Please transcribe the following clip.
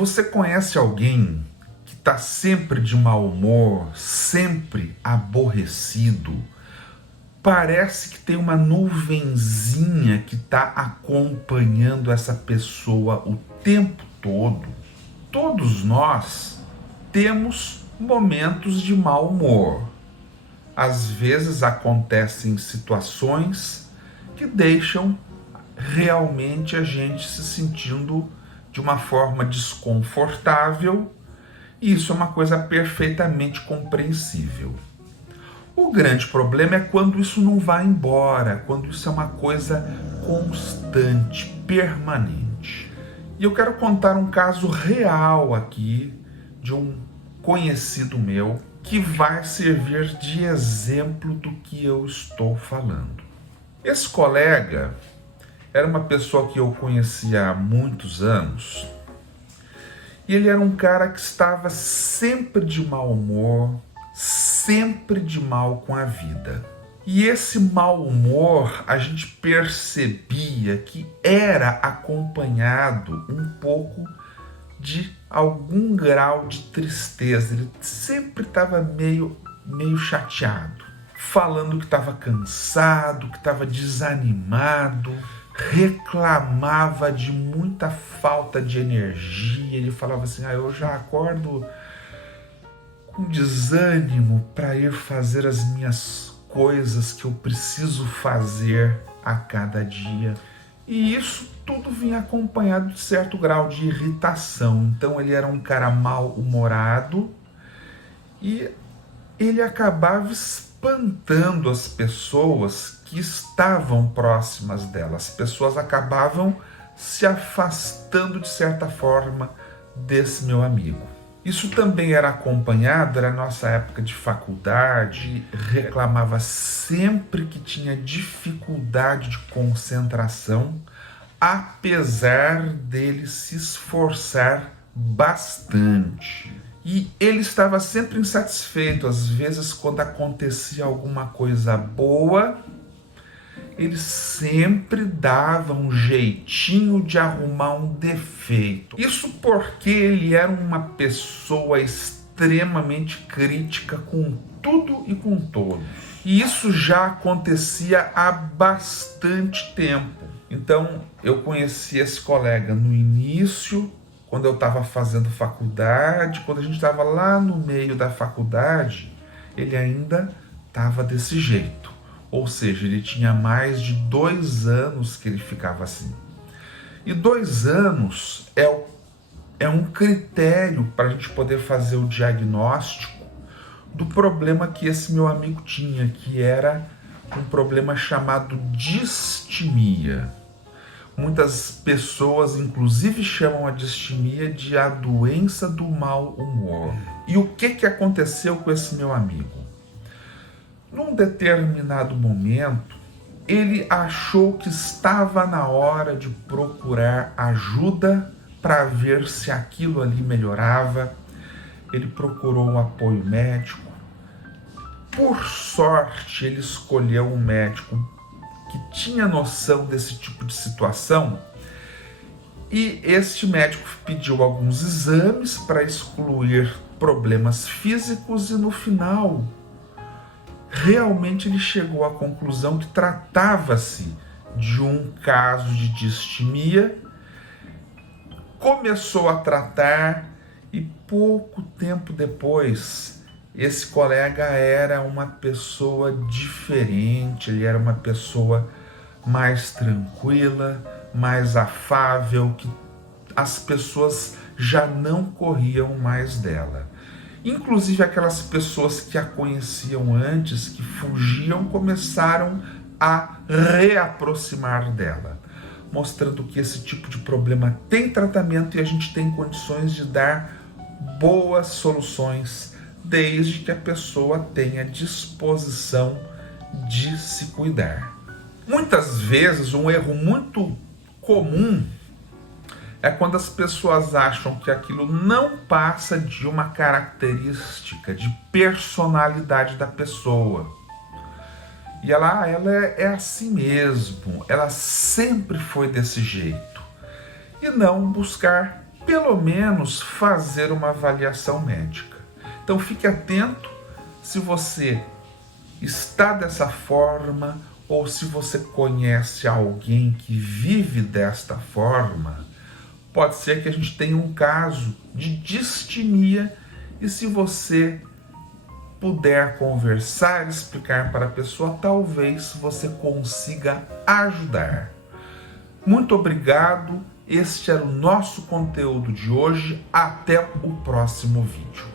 Você conhece alguém que está sempre de mau humor, sempre aborrecido? Parece que tem uma nuvenzinha que está acompanhando essa pessoa o tempo todo. Todos nós temos momentos de mau humor. Às vezes acontecem situações que deixam realmente a gente se sentindo de uma forma desconfortável, e isso é uma coisa perfeitamente compreensível. O grande problema é quando isso não vai embora, quando isso é uma coisa constante, permanente. E eu quero contar um caso real aqui de um conhecido meu que vai servir de exemplo do que eu estou falando. Esse colega era uma pessoa que eu conhecia há muitos anos, e ele era um cara que estava sempre de mau humor, sempre de mal com a vida. E esse mau humor a gente percebia que era acompanhado um pouco de algum grau de tristeza. Ele sempre estava meio chateado, falando que estava cansado, que estava desanimado, reclamava de muita falta de energia. Ele falava assim: eu já acordo com desânimo para ir fazer as minhas coisas que eu preciso fazer a cada dia. E isso tudo vinha acompanhado de certo grau de irritação. Então ele era um cara mal-humorado e ele acabava espantando as pessoas que estavam próximas dela. As pessoas acabavam se afastando de certa forma desse meu amigo. Isso também era acompanhado, era a nossa época de faculdade, reclamava sempre que tinha dificuldade de concentração, apesar dele se esforçar bastante. E ele estava sempre insatisfeito. Às vezes, quando acontecia alguma coisa boa, ele sempre dava um jeitinho de arrumar um defeito. Isso porque ele era uma pessoa extremamente crítica com tudo e com todos. E isso já acontecia há bastante tempo. Então, eu conheci esse colega no início, quando eu estava fazendo faculdade. Quando a gente estava lá no meio da faculdade, ele ainda estava desse jeito. Ou seja, ele tinha mais de 2 anos que ele ficava assim. E 2 anos é um critério para a gente poder fazer o diagnóstico do problema que esse meu amigo tinha, que era um problema chamado distimia. Muitas pessoas, inclusive, chamam a distimia de a doença do mau humor. E o que aconteceu com esse meu amigo? Num determinado momento, ele achou que estava na hora de procurar ajuda para ver se aquilo ali melhorava. Ele procurou um apoio médico. Por sorte, ele escolheu um médico que tinha noção desse tipo de situação, e este médico pediu alguns exames para excluir problemas físicos, e no final realmente ele chegou à conclusão que tratava-se de um caso de distimia. Começou a tratar e pouco tempo depois esse colega era uma pessoa diferente. Ele era uma pessoa mais tranquila, mais afável, que as pessoas já não corriam mais dela. Inclusive aquelas pessoas que a conheciam antes, que fugiam, começaram a reaproximar dela, mostrando que esse tipo de problema tem tratamento e a gente tem condições de dar boas soluções, desde que a pessoa tenha disposição de se cuidar. Muitas vezes, um erro muito comum é quando as pessoas acham que aquilo não passa de uma característica, de personalidade da pessoa. E ela é assim mesmo, ela sempre foi desse jeito. E não buscar pelo menos fazer uma avaliação médica. Então fique atento se você está dessa forma ou se você conhece alguém que vive desta forma. Pode ser que a gente tenha um caso de distimia e se você puder conversar, explicar para a pessoa, talvez você consiga ajudar. Muito obrigado. Este era o nosso conteúdo de hoje. Até o próximo vídeo.